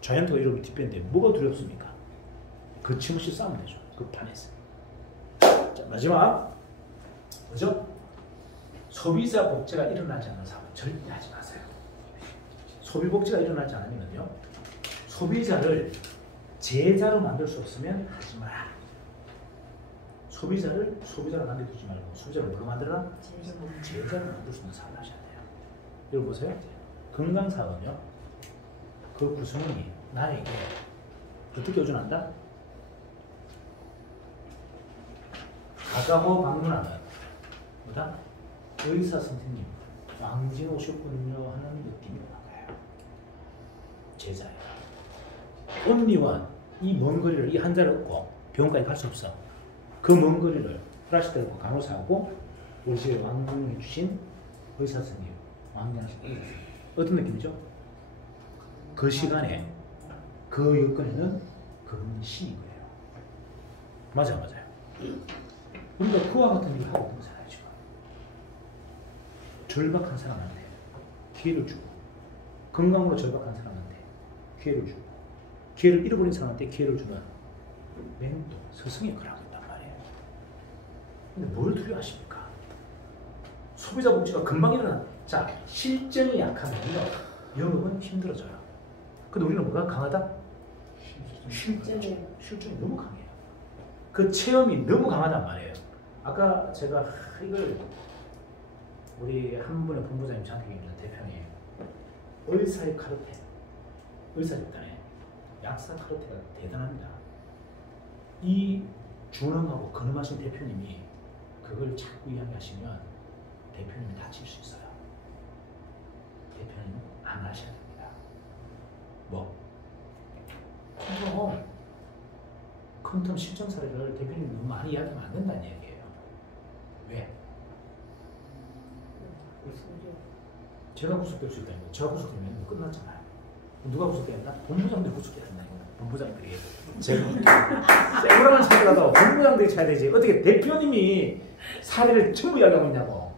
자이언트가 이러면 뒷배인데 뭐가 두렵습니까? 거침없이 싸우면 되죠. 그 판에서. 자, 마지막 뭐죠? 소비자 복제가 일어나지 않는 사업은 절대 하지 마세요. 소비 복제가 일어나지 않으면요, 소비자를 제자로 만들 수 없으면 하지 마라. 소비자를 소비자로 남겨두지 말고 소비자를 뭘로 만들어라? 제자로 만들 수 있는 사업을 하셔야 돼요. 여러분 보세요. 건강사업은요, 그 구성원이 나에게 어떻게 의존한다? 가까워 방문하는 뭐다? 의사 선생님 왕진 오셨군요 하는 느낌이 나가요. 제자예요. 온리원 이 먼 거리를 이 한 자를 얻고 병원까지 갈 수 없어. 그 먼 거리를 플라시들하고 간호사하고 우리 집에 왕궁해 주신 의사 선생님 왕년하신 어떤 느낌이죠? 그 시간에 그 여건에는 그분은 신인 거예요. 맞아요. 우리가 그와 같은 일을 하고 있는 사람이죠. 지금. 절박한 사람한테 기회를 주고 건강으로 절박한 사람한테 기회를 주고 기회를 잃어버린 사람한테 기회를 주는 맹도 스승의 역할을 하고 있단 말이에요. 근데 뭘 두려워하십니까? 소비자 복지가 금방 일어나. 자, 실정이 약하면요 영업은 힘들어져요. 근데 우리는 뭐가 강하다? 실정이 너무 강해요. 그 체험이 너무 강하단 말이에요. 아까 제가 이걸 우리 한 분의 본부장님 저한테 얘기했던 대표님 의사의 카르텔, 의사 집단에 약사 카르텔가 대단합니다. 이 준엄하고 근엄하신 대표님이 그걸 자꾸 이야기하시면 대표님이 다칠 수 있어요. 대표님은 안 하셔야 됩니다. 뭐? 큰 실전 사례를 대표님 너무 많이 이야기하면 안 된다는 얘기예요. 왜? 제가 구속될 수 있다는 거예요. 제가 구속되면 끝났잖아요. 누가 구속된다? 본부장들이 구속해야 된다는 거예요. 본부장들이. 제가 세구라만 찾아가도 본부장들이 쳐야 되지. 어떻게 대표님이 사례를 전부 이야기하고 있냐고.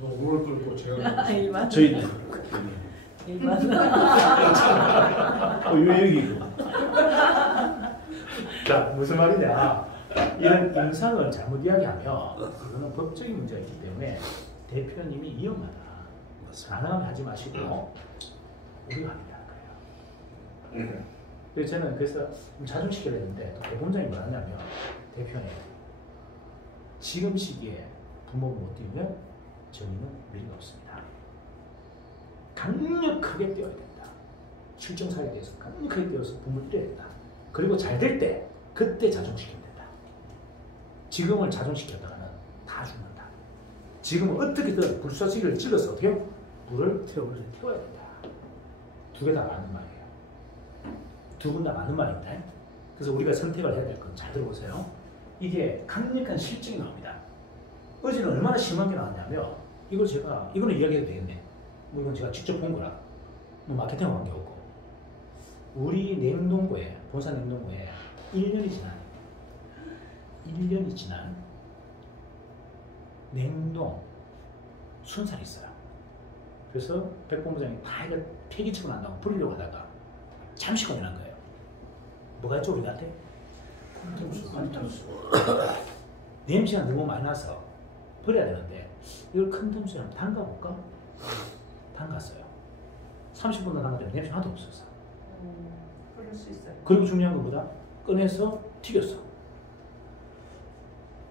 노를 끌고 제가 일반. 저희 일반. 여기 있고. 자, 무슨 말이냐. 이런 임상을 잘못 이야기하면 그거는 법적인 문제가 있기 때문에 대표님이 위험하다. 가능하면 하지 마시고 우리가 합니다. 그래요. 그래서 저는 그래서 자중시켜야 되는데 또 대본장이 뭐하냐면 대표님 지금 시기에 부모가 못 뛰면 저희는 미래가 없습니다. 강력하게 뛰어야 된다. 실정사에 대해서 강력하게 뛰어서 부모를 뛰어야 된다. 그리고 잘 될 때 그때 자중시키면 된다. 지금을 자중시켰다가는 다 죽는다. 지금은 어떻게든 불사시를 찔러서 어떻게 해요? 불을 태워야 된다. 두 개 다 맞는 말이에요. 두 분 다 맞는 말입니다. 그래서 우리가 선택을 해야 될 건 잘 들어보세요. 이게 강력한 실증이 나옵니다. 어제는 얼마나 심한 게 나왔냐면 이거는 이야기해도 되겠네. 뭐 이건 제가 직접 본 거라. 뭐 마케팅 관계없고 우리 냉동고에 본사 냉동고에 1년이 지난 냉동 순살이 있어요. 그래서 백 본부장이 다 이거 폐기치고 난다고 버리려고 하다가 잠시 걸려난 거예요. 뭐가 있죠 우리한테? 냄새가 너무 많이 나서 버려야 되는데 이걸 컨텀수에 한번 담가볼까? 담갔어요. 30분 담갔더니 냄새 하나도 없었어. 그럴 수 있어요. 그리고 중요한 건 뭐다? 꺼내서 튀겼어.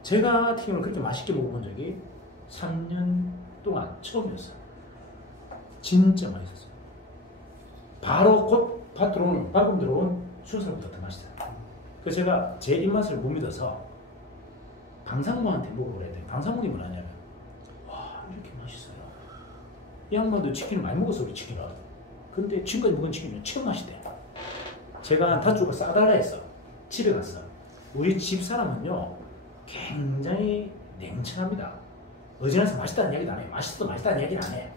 제가 튀김을 그렇게 맛있게 먹어본 적이 3년 동안 처음이었어. 진짜 맛있었어요. 바로 곧 방금 들어온 순살보다 더 맛있어요. 그래서 제가 제 입맛을 못 믿어서 방상무한테 먹어보라 했더니 방상무님이 뭐냐면 와 이렇게 맛있어요. 이 양반도 치킨을 많이 먹었어 우리 치킨을. 근데 지금까지 먹은 치킨이 처음 맛있대. 제가 다주고 싸달라 했어. 집에 갔어. 우리 집 사람은요 굉장히 냉철합니다. 어지간해서 맛있다는 얘기도 안 해. 맛있어도 맛있다는 얘기는 안 해.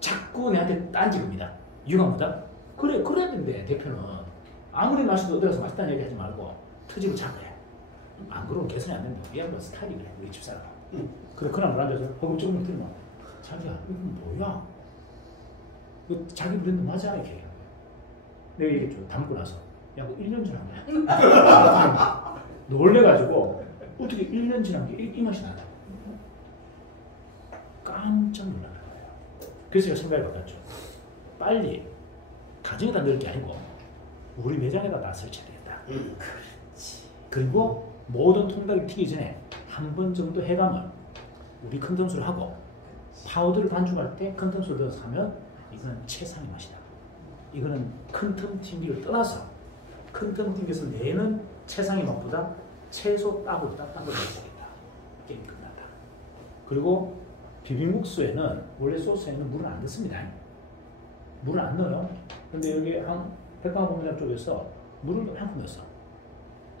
자꾸 내한테 딴지급니다. 이유가 뭐다? 그래야 된대 대표는. 아무리 맛있어도 어디 가서 맛있다는 얘기 하지 말고 터지고 자꾸 해. 안 그러면 개선이 안 된다. 이 양반 스타일이 그래 우리 집사람. 그래 그날 물 앉아서 허금 조금 들면 자기야 이건 뭐야? 이거 자기 브랜드 맞아? 이렇게 얘기하는 거야. 내가 얘기했죠. 담고 나서 야 그거 1년 지난 거야. 놀래가지고 어떻게 1년 지난 게 이 맛이 나냐. 깜짝 놀란 거예요. 그래서 제가 생각을 바꿨죠. 빨리 가정에다 넣을 게 아니고 우리 매장에다 다 설치해야 되겠다. 그리고 모든 통닭이 튀기 전에 한 번 정도 해감을 우리 컨텀수를 하고 파우더를 반죽할 때 컨텀수를 넣어서 하면 이거는 최상의 맛이다. 이거는 컨텀 튀기를 떠나서 컨텀 튀겨서 내는 최상의 맛보다 채소 따보다 딴 걸 넣어야겠다. 게임이 끝났다. 그리고 비빔국수에는 원래 소스에는 물을 안 넣습니다. 물을 안 넣어요. 근데 여기 백강원 본부장 쪽에서 물을 한푼 넣었어.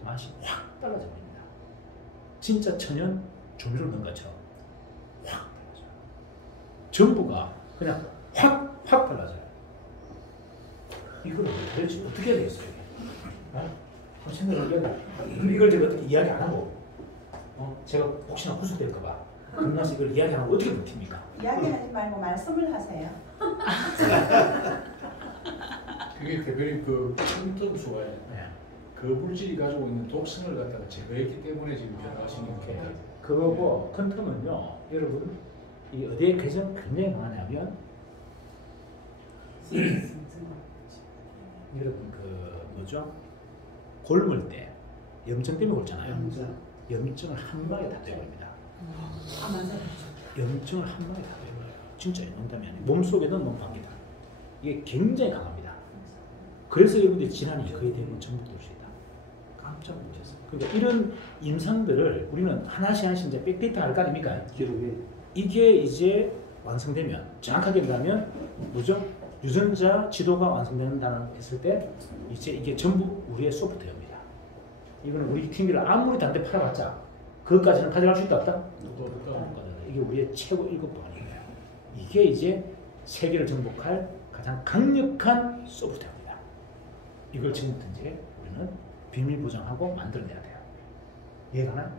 맛이 확 달라져 버립니다. 진짜 천연 조미료 넣은 것처럼 확 달라져요. 전부가 그냥 확 달라져요. 이걸 도대체 어떻게 해야 되겠어요? 한번 생각을 해봐요. 이걸 제가 어떻게 이야기 안 하고 제가 혹시나 후수될까봐 겁나서 이걸 이야기 안 하고 어떻게 버팁니까? 이야기하지 말고 말씀을 하세요. 그게 대표님 그 콘텀수가 네. 그 물질이 가지고 있는 독성을 갖다가 제거했기 때문에 지금 변화하시는 겁니다. 그거고 컨텀은요, 여러분 이 어디에 개성 굉장히 많냐면 여러분 그 뭐죠? 골물 때 염증 때문에 골잖아요. 염증을 한 방에 다 빼버립니다. 아 맞아요. 염증을 한 방에 다 빼버려요. 진짜 농담이 아니에요. 몸속에도 넘방기다. 이게 굉장히 강합니다. 그래서 여러분들이 질환이 거의 대부분 전부 도시다. 깜짝 놀랐어요. 그러니까 이런 임상들을 우리는 하나씩 이제 빽데이터 할 거 아닙니까? 이게 이제 완성되면 정확하게 말하면 뭐죠? 유전자 지도가 완성된다는 했을 때 이제 이게 전부 우리의 소프트웨어입니다. 이거는 우리 팀기를 아무리 단데 팔아봤자 그것까지는 가져갈 수 있다 없다? 이게 우리의 최고 7번이에요. 이게 이제 세계를 정복할 가장 강력한 소프트웨어입니다. 이걸 지금부터 이제 우리는 비밀 보장하고 만들어내야 돼요. 이해가 나요?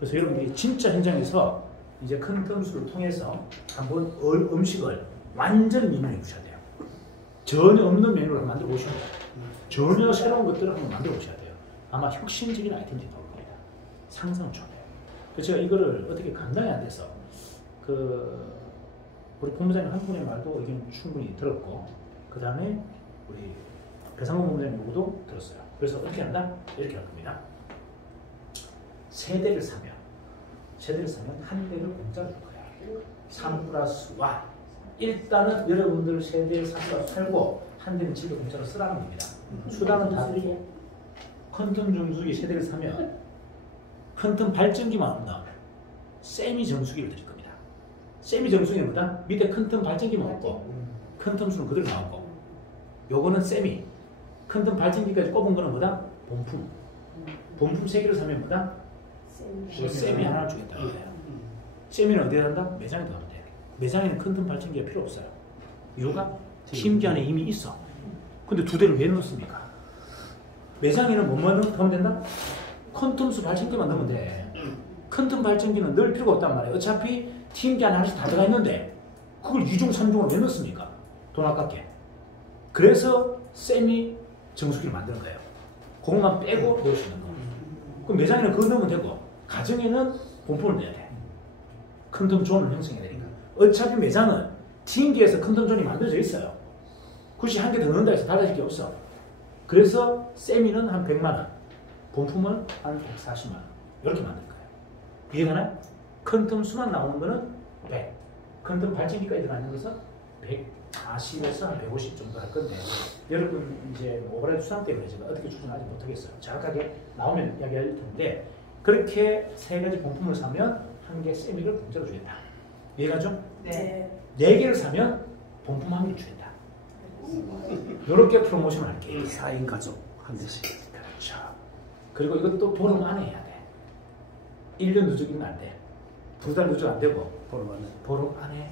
그래서 여러분들이 진짜 현장에서 이제 컨텀수를 통해서 한번 음식을 완전 미미해 보셔야 돼요. 전혀 없는 메뉴를 한번 만들어 보셔야 돼요. 전혀 새로운 것들을 한번 만들어 보셔야 돼요. 아마 혁신적인 아이템들이 나올 겁니다. 상상을 초래해요. 그래서 제가 이거를 어떻게 감당이 안 돼서 우리 본부장님 한 분의 말도 의견 충분히 들었고 그 다음에 우리 배상훈 본부장님 요구도 들었어요. 그래서 어떻게 한다? 이렇게 할 겁니다. 세 대를 사면 한 대를 공짜로 줄 거예요. 3+1. 일단은 여러분들 세 대를 살고 한 대는 집에 공짜로 쓰라는 겁니다. 수당은 다 드리고 컨텀 정수기 세 대를 사면 컨텀 발전기만 없나 세미 정수기를 드릴 겁니다. 세미 정수기는 뭐다? 밑에 컨텀 발전기만 없고 컨텀 수는 그대로 나오고 요거는 세미 컨텀 발전기까지 꼽은 거는 뭐다? 본품 3개를 사면 뭐다? 세미 하나를 주겠다. 세미는 어디에 산다? 매장에도 가면 돼. 매장에는 컨텀 발전기가 필요 없어요. 이유가 팀기 안에 이미 있어. 근데 2대를 왜 넣습니까? 매장에는 뭐만 넣으면 된다? 컨텀수 발전기만 넣으면 돼. 컨텀 발전기는 넣을 필요가 없단 말이에요. 어차피 팀기 안에 하나씩 다 들어가 있는데 그걸 2중 3중으로 왜 넣습니까? 돈 아깝게. 그래서 세미 정수기를 만드는 거예요. 그것만 빼고 넣을 수 있는 거. 그럼 매장에는 그거 넣으면 되고 가정에는 본품을 넣어야 돼. 컨텀 존을 형성해야 되니까. 어차피 매장은 팀기에서 컨텀 존이 만들어져 있어요. 굳이 한 개 더 넣는다 해서 달라질 게 없어. 그래서 세미는 한 100만 원, 본품은 한 140만 원 이렇게 만들 거예요. 이해가나요? 컨텀 수만 나오는 거는 100, 컨텀 발전기까지 들어가는 것은 140에서 한 150 정도 할 건데 여러분 이제 오버라이드 수당 때문에 제가 어떻게 추천하지 못하겠어요. 정확하게 나오면 이야기할 텐데 그렇게 세 가지 본품을 사면 한 개 세미를 공짜로 주겠다. 이해가죠? 네. 4개를 사면 본품 한 개를 주겠다. 이렇게 프로모션을 할게요. 4인 가족 한 대씩. 그렇죠. 그리고 이것도 보름 안에 해야 돼. 1년 누적이면 안 돼. 2달 누적 안 되고 보름 안에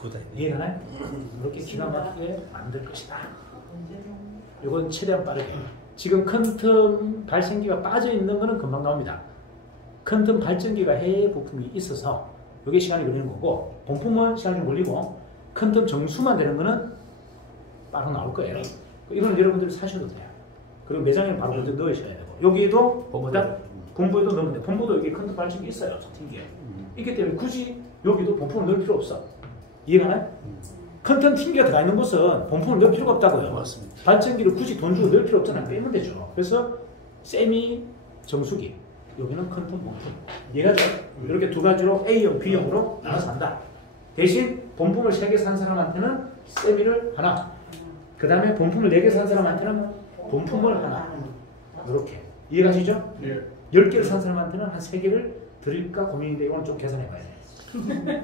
9달. 이해가나요? 이렇게 기가 막히게 만들 것이다. 이건 최대한 빠르게. 지금 컨텀 발전기가 빠져 있는 거는 금방 나옵니다. 컨텀 발전기가 해외 부품이 있어서 이게 시간이 걸리는 거고 본품은 시간이 걸리고 컨텀 정수만 되는 거는 바로 나올 거예요. 이건 여러분들이 사셔도 돼요. 그리고 매장에 바로 먼저 넣으셔야 되고 여기에도 뭐다? 본부에도 넣으면 돼. 본부도 여기 컨텀 발전기 있어요. 팀기에. 있기 때문에 굳이 여기도 본품을 넣을 필요 없어. 이해가나요? 컨텀 팀기가 들어가 있는 곳은 본품을 넣을 필요가 없다고요. 맞습니다. 발전기를 굳이 돈 주고 넣을 필요 없잖아요. 빼면 되죠. 그래서 세미 정수기 여기는 컨텀 본품. 이해가죠? 이렇게 두 가지로 A형, B형으로 나눠서 한다. 대신 본품을 3개 산 사람한테는 세미를 하나, 그 다음에 본품을 4개 산 사람한테는 본품을 하나. 이렇게. 이해가시죠? 예. 10개를 산 사람한테는 한 3개를 드릴까 고민인데 이거는 좀 계산해봐야 돼.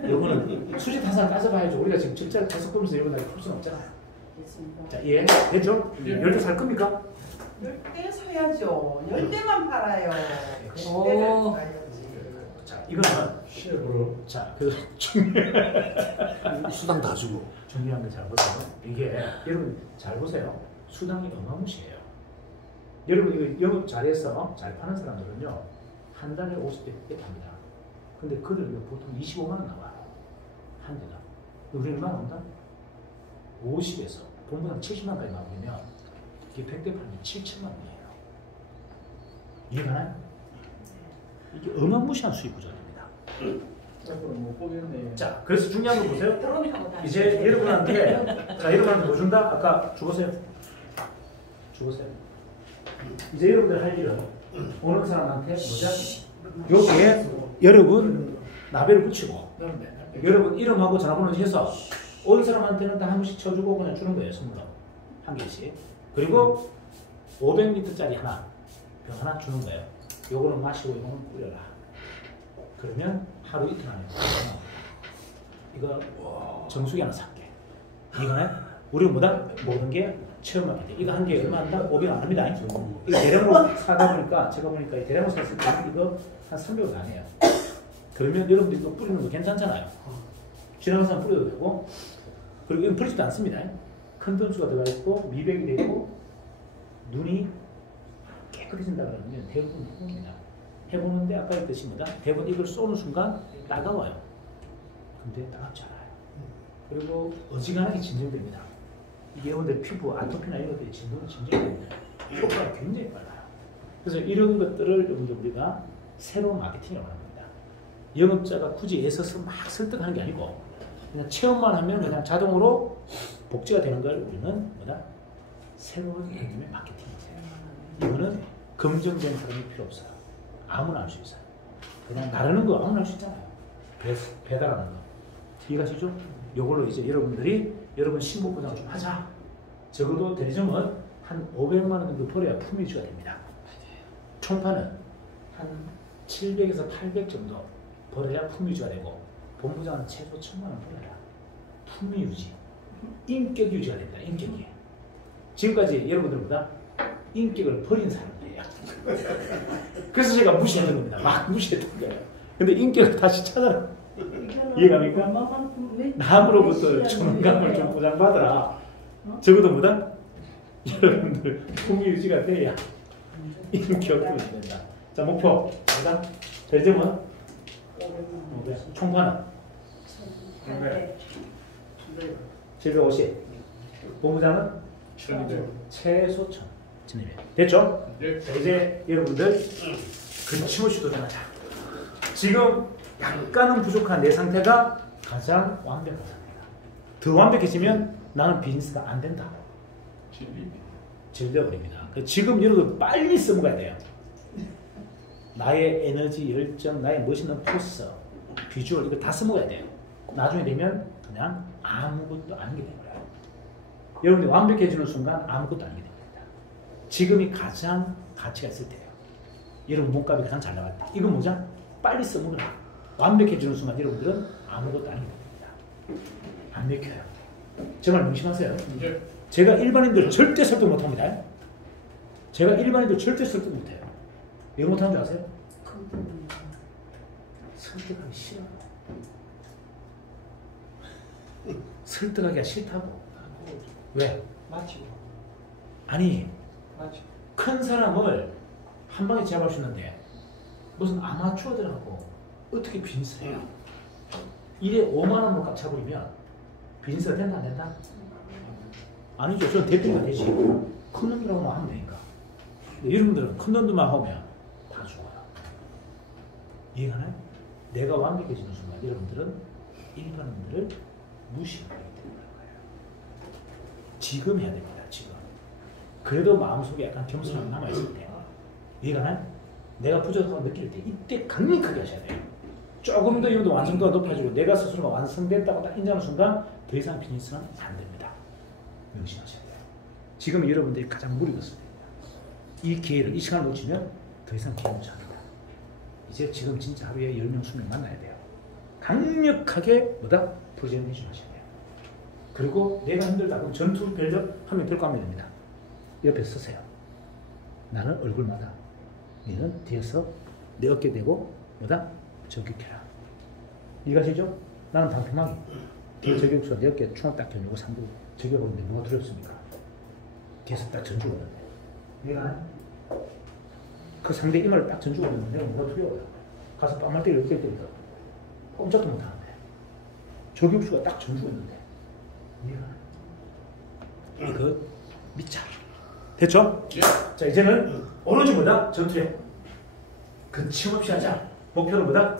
이거는 수지 타산 따져봐야죠. 우리가 지금 적자를 계속 보면서 이거 나이 풀 수는 없잖아요. 자, 예, 됐죠? 예. 10개 살 겁니까? 열대 사야죠. 열대만 팔아요. 오. 열대를 사야지. 자, 이거는 시력으로 자, 그 수당 다 주고. 중요한 게 잘 보세요. 이게 여러분 잘 보세요. 수당이 어마무시해요. 여러분 이거 영업 잘해서 잘 파는 사람들은요 한 달에 50대 팝니다. 근데 그들 보통 25만 원 나와요. 한 대당. 우리 얼마 나온다? 50에서 본보다 70만 원까지 나오면 이게 100대 팔면 7천만 원이에요. 이해가나요? 이게 어마무시한 수익 구조입니다. 앞으로 못 보겠네. 자, 그래서 중요한 거 보세요. 결혼하고 다니죠. 이제 여러분한테 뭐 준다? 아까 죽었어요. 이제 여러분들 할 일은 오는 사람한테 뭐죠? 여기에 여러분 나벨을 붙이고 여러분 이름하고 전화번호 해서 온 사람한테는 다 한 번씩 쳐주고 그냥 주는 거예요. 선물로 한 개씩. 그리고 500리터짜리 하나 병 하나 주는 거예요. 요거는 마시고 이거는 뿌려라. 그러면 하루 이틀 안에 이거 정수기 하나 살게. 이거는 우리는 뭐다? 모든 게 체험하게 돼. 이거 한 개 얼마 한다? 500원 안 합니다. 이거 대량으로 사다 보니까 제가 보니까 이 대량으로 샀을 때 이거 한 300원 안 해요. 그러면 여러분들 이거 뿌리는 거 괜찮잖아요. 지나가는 사람 뿌려도 되고 그리고 이건 뿌리지도 않습니다. 큰 돈수가 들어가 있고 미백이 되고 눈이 깨끗해진다 그러면 대부분 해봅니다. 해보는데 아까 했듯이 뭐다? 대부분 이걸 쏘는 순간 따가워요. 근데 따갑지 않아요. 그리고 어지간하게 진정됩니다. 이게 여러분들 피부 아토피나 이런 것들이 진정됩니다. 효과가 굉장히 빨라요. 그래서 이런 것들을 여러분들 우리가 새로운 마케팅이라고 하는 겁니다. 영업자가 굳이 애써서 막 설득하는 게 아니고 그냥 체험만 하면 그냥 자동으로 복제가 되는 걸 우리는 뭐다? 새로운 개념의 마케팅이죠. 이거는 검증된 사람이 필요 없어요. 아무나 할 수 있어요. 그냥 나르는 거 아무나 할 수 있잖아요. 배달하는 거. 이해가시죠? 요걸로 이제 여러분들이 여러분 신고 보장을 좀 하자. 적어도 대리점은 한 500만 원 정도 벌어야 품위 유지가 됩니다. 총파는 한 700에서 800 정도 벌어야 품위 유지가 되고 본부장은 최소 1000만 원 벌어야 품위 유지, 인격 유지가 됩니다. 인격이. 지금까지 여러분들보다 인격을 버린 사람들이에요. 그래서 제가 무시했던 겁니다. 막 무시했던 거예요. 근데 인격을 다시 찾아라. 이해갑니까? 남으로부터 존감을 좀 보장받으라. 적어도 뭐다? 여러분들 품위 유지가 돼야 인격도 된다. 자, 목표 뭐다? 대점은 총파는 750. 본부장은 1200. 최소 1000. 됐죠? 네. 자, 이제 여러분들 근침없이 도전하자. 지금 약간은 부족한 내 상태가 가장 완벽한 상태다. 더 완벽해지면 나는 비즈니스가 안 된다. 질려버립니다. 지금 여러분 빨리 써먹어야 돼요. 나의 에너지, 열정, 나의 멋있는 포스, 비주얼 이거 다 써먹어야 돼요. 나중에 되면 그냥 아무것도 아닌 게 되는 거예요. 여러분이 완벽해지는 순간 아무것도 아닌 게 됩니다. 지금이 가장 가치가 있을 때예요. 여러분 몸값이 가장 잘 나갈 때. 이건 뭐죠? 빨리 써먹으라. 완벽해지는 순간 여러분들은 아무것도 아닌 게 됩니다. 안 맥혀요. 정말 명심하세요. 네. 제가 일반인들 절대 설득 못합니다. 제가 일반인들 절대 설득 못해요. 왜 못하는 줄 아세요? 설득하기 싫어. 설득하기가 싫다고. 왜? 마치고. 아니 마치고. 큰 사람을 한 방에 제압할 수 있는데 무슨 아마추어들하고 어떻게 비즈니스를 해요? 일에 5만 원만 값 차버리면 비즈니스가 된다 안 된다? 아니죠. 저는 대표가 되지. 큰 놈들하고만 하면 되니까. 근데 여러분들은 큰 놈들만 하면 다 죽어요. 이해가나요? 내가 완벽해지는 순간 여러분들은 일반인들을 무시하게 되는 거예요. 지금 해야 됩니다. 지금. 그래도 마음속에 약간 겸손함이 남아있을 때. 이해가나요? 내가 부족하다고 느낄 때 이때 강력하게 하셔야 돼요. 조금 더 여러분들 완성도가 높아지고 내가 스스로가 완성됐다고 딱 인정하는 순간 더 이상 비즈니스는 안 됩니다. 명심하셔야 돼요. 지금 여러분들이 가장 무리였을 때입니다. 이 기회를, 이 시간을 놓치면 더 이상 기회 못 잡니다. 이제 지금 진짜 하루에 10명, 20명 만나야 돼요. 강력하게 뭐다? 프레젠테이션 하셔야 돼요. 그리고 내가 힘들다 그럼 전투 별적 하면 별거 하면 됩니다. 옆에 서세요. 나는 얼굴마다. 너는 뒤에서 내 어깨 대고 뭐다? 저격해라. 이해가시죠? 나는 방패막이. 뒤에 저격수가 내 어깨에 총을 딱 던지고 3부 저격하는데 누가 두렵습니까? 뒤에서 딱 전주고 있는데 내가 그 상대 이마를 딱 전주고 있는데 내가 뭐가 두려워요? 가서 빵말대기를 어깨 때리다 꼼짝도 못하는데 저격수가 딱 전주고 있는데 내가 이거 믿자. 됐죠? 예. 자 이제는 오로지 뭐다? 전투에 거침없이 하자. 목표는 뭐다?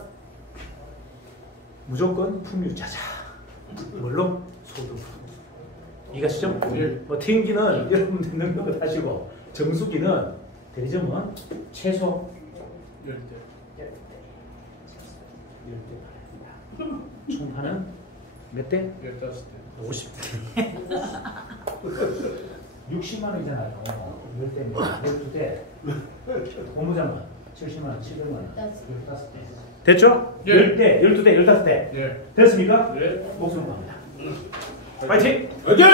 무조건 풍류자자. 뭘로? 소득. 이해가시죠? 예. 뭐 튕기는 여러분들 능력을 하시고 정수기는 대리점은 최소 10대. 총파는 몇 대? 15대. 50대. 60만 원이잖아요. 10대, 12대. 고무장은 70만 원, 700만 원, 15대. 됐죠? 예. 10대, 12대, 15대. 예. 됐습니까? 예. 목숨 갑니다. 파이팅! 화이팅!